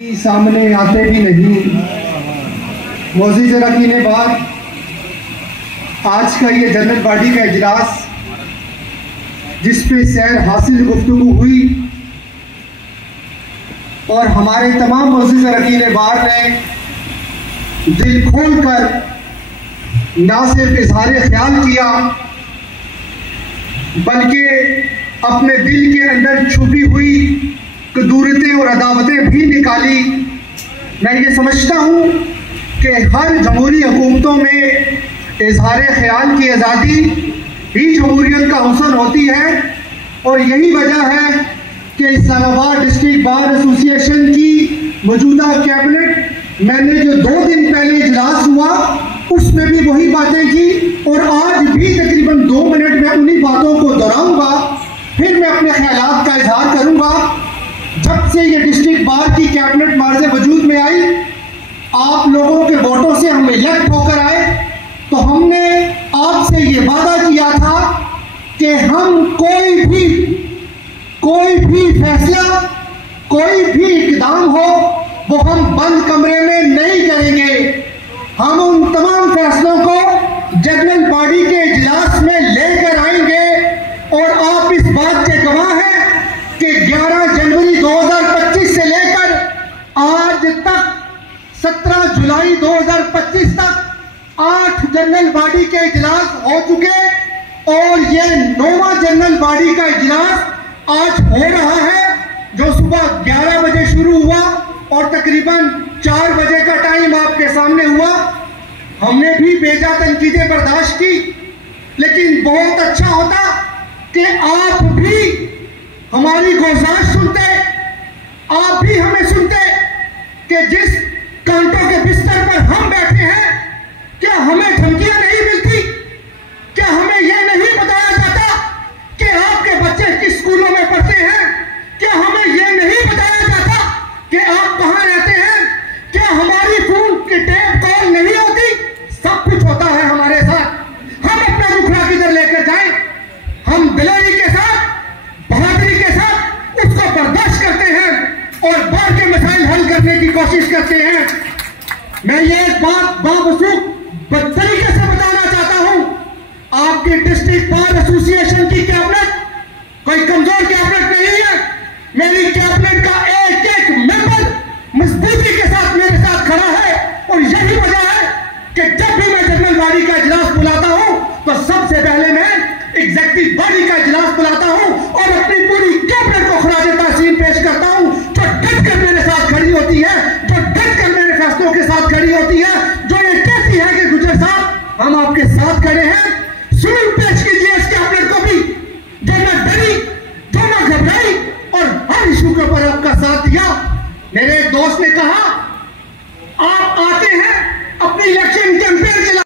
सामने आते भी नहीं। मोअज़्ज़िज़ अरकान बाद आज का ये जनरल बॉडी का इजलास जिस पे सैर हासिल गुफ्तगू हुई और हमारे तमाम मोअज़्ज़िज़ अरकान बाद ने दिल खोल कर ना सिर्फ इजहार ख्याल किया बल्कि अपने दिल के अंदर छुपी हुई कदूरतें और अदावतें भी निकाली। मैं ये समझता हूँ कि हर जमहूरी हुकूमतों में इजहार ख्याल की आज़ादी ही जमहूरियत का हुस्न होती है और यही वजह है कि इस्लामाबाद डिस्ट्रिक्ट बार एसोसिएशन की मौजूदा कैबिनेट मैंने जो 2 दिन पहले इजलास हुआ उसमें भी वही बातें की और आज भी तकरीबन 2 मिनट में उन्हीं बातों को दोहराऊंगा। फिर मैं अपने ख्यालात का इजहार करूंगा। जब से ये डिस्ट्रिक्ट बार की कैबिनेट मार्ज़े वजूद में आई, आप लोगों के वोटों से हम इलेक्ट होकर आए, तो हमने आपसे ये वादा किया था कि हम कोई भी फैसला, कोई भी इक़दाम हो वो हम बंद कमरे में नहीं करेंगे। हम उन तमाम फैसलों को जनरल बॉडी के इजलास में लेकर आएंगे और आप इस बात के गवाह हैं कि 11 जनवरी 2025 से लेकर आज तक 17 जुलाई 2025 तक 8 जनरल बॉडी के इजलास हो चुके और ये 9वां जनरल बॉडी का इजलास आज हो रहा है, जो सुबह 11 बजे शुरू हुआ और तकरीबन 4 बजे का टाइम आपके सामने हुआ। हमने भी बेजा तनकीदें बर्दाश्त की, लेकिन बहुत अच्छा होता कि आप भी हमारी गुजारिश सुनते, आप भी हमें सुनते कि जिस कांटों के बिस्तर पर हम बैठे हैं, क्या हमें धमकियां नहीं मिलती? क्या हमें यह नहीं बताया जाता कि आपके बच्चे किस स्कूलों में पढ़ते हैं? क्या हमें यह नहीं बताया जाता कि आप कहां रहते हैं? क्या हमारी फोन की टैप कॉल नहीं होती? सब कुछ होता है हमारे साथ। हम अपना दुखड़ा किधर लेकर जाएं? हम दिलेरी के साथ, बहादुरी के साथ उसको बर्दाश्त करते हैं और बाढ़ के मसाइल हल करने की कोशिश करते हैं। मैं ये एक बात बावसूख तरीके से बताना चाहता हूं, आपकी डिस्ट्रिक्ट बार एसोसिएशन की कैबिनेट कोई कमजोर कैबिनेट नहीं है। मेरी कैबिनेट का एक एक मेंबर मजबूती के साथ मेरे साथ खड़ा है और यही वजह है कि जब भी मैं जनरल बॉडी का इजलास बुलाता हूं तो सबसे पहले मैं एग्जीक्यूटिव बॉडी का इजलास बुलाता हूं और अपनी पूरी कैबिनेट को खराज तहसीन पेश करता हूं, जो डट कर मेरे साथ खड़ी होती है, जो डट कर मेरे फैसलों के साथ खड़ी होती है, जो ये कहती है कि गुजर साहब हम आपके साथ खड़े हैं। सुन पेश कीजिए इस कैबिनेट को भी, जो न डरी, जो न घबराई और हर इशू के ऊपर आपका साथ दिया। मेरे एक दोस्त ने कहा आप आते हैं अपनी इलेक्शन कैंपेन